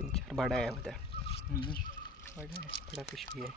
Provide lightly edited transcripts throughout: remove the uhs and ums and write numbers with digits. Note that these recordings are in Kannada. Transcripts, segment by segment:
3-4 बड़ा है उधर। बड़ा फिश भी है।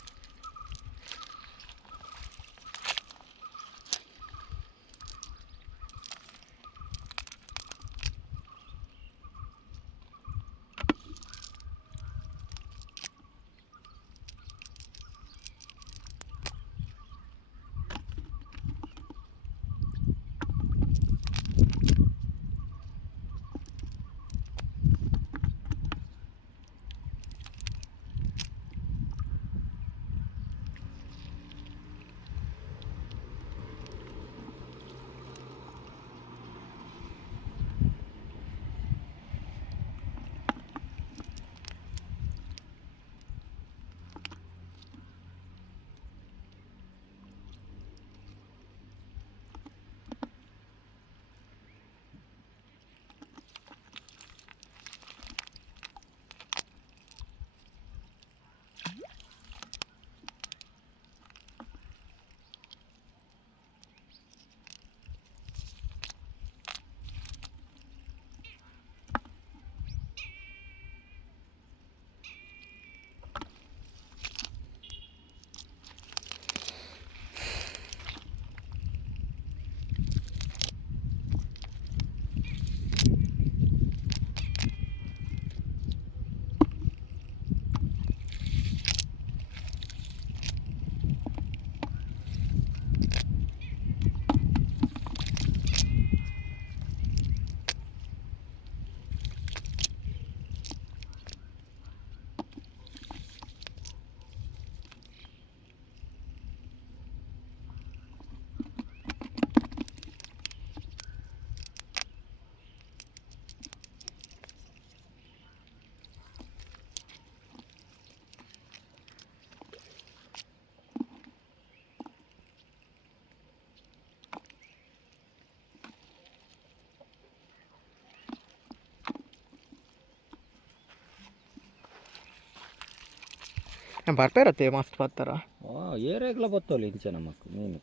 ಬರ್ತಾ ಮಸ್ತ್ ಬರ್ತಾರ. ಏರೆಗ್ಲ ಬತ್ತೋಲಿ ಇಂಚೆ ನಮಕ್ ಮೀನು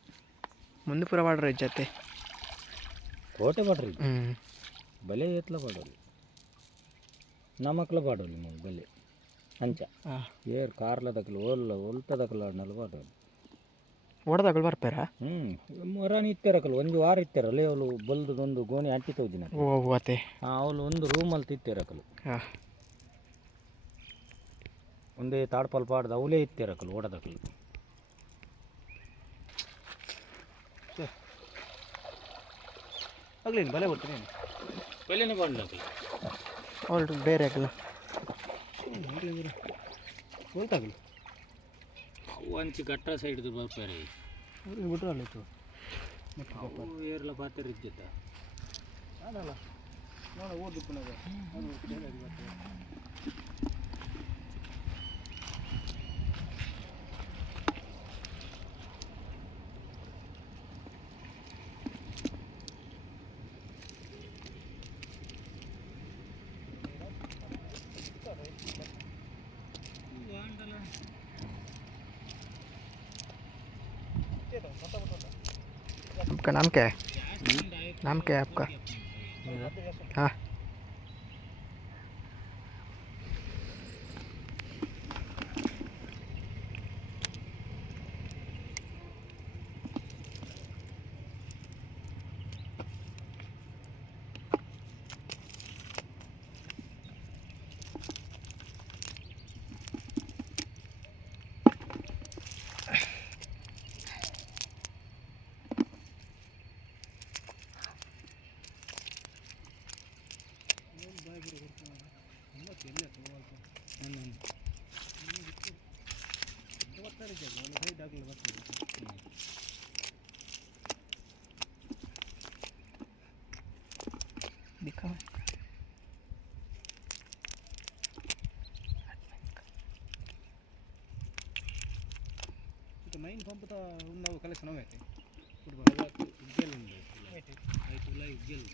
ಮುಂದೆ ಪೂರ ಬಾಡ್ರ ಜೊತೆ ಕೋಟೆ ಬಾಡ್ರಿ ಬಲೆ ಎತ್ಲ ಬಾಡೋಲಿ ನಮಕ್ಲ ಬಾಡೋಲಿ ಮಗ ಬಲೆ ಅಂಚ ಏರ್ ಕಾರ್ಲದಕ್ಲು ಒಲ್ತದಕ್ಲ ಆಡ್ನಲ್ಲ ಬಾಡೋಲಿ ಓಡದಾಗಲು ಬರ್ಪಾರ. ಮೊರಾನಿ ಇತ್ತೇರಕಲ್ ಒಂದು ವಾರ ಇತ್ತೇರಲ್ಲ ಅವಳು ಬಲ್ದದೊಂದು ಗೋಣಿ ಅಂಟಿ ತೋಜಿನ ಅತ್ತೆ ಅವಳು ಒಂದು ರೂಮಲ್ಲಿ ತಿತ್ತೇರಕಲು ಒಂದೇ ತಾಡ್ಪಲ್ ಪಾಡ್ದು ಅವಲೇ ಇತ್ತೇರಕಲು ಓಡದಕಲು ಆಗ್ಲಿ ಬಲೆ ಬರ್ತೀನಿ ಬೆಲೆನೇ ಬಾಡ್ಲಕಲು ಅವಳು ಬೇರೆ ಆಗಲ್ಲ ಹೋಗ್ತಾಗಲ್ಲ ಅವು ಹಂಚಿ ಗಟ್ಟ ಸೈಡ್ದು ಬರ್ತಾರೆ ಬಿಟ್ರೆ ಅಲ್ಲಿತ್ತು ಏರ್ಲ ಪಾತ್ರ ಇದ್ದಿದ್ದ ಅದಲ್ಲ ನೋಡ ಓದು ಪುನಃ आपका नाम क्या है? नाम क्या है आपका? हाँ दिखाओ main komputer unna kala sana wete football ಇಗ್ಗೆಲ್ ಉಂಟು ಐತುಲ ಇಗ್ಗೆಲ್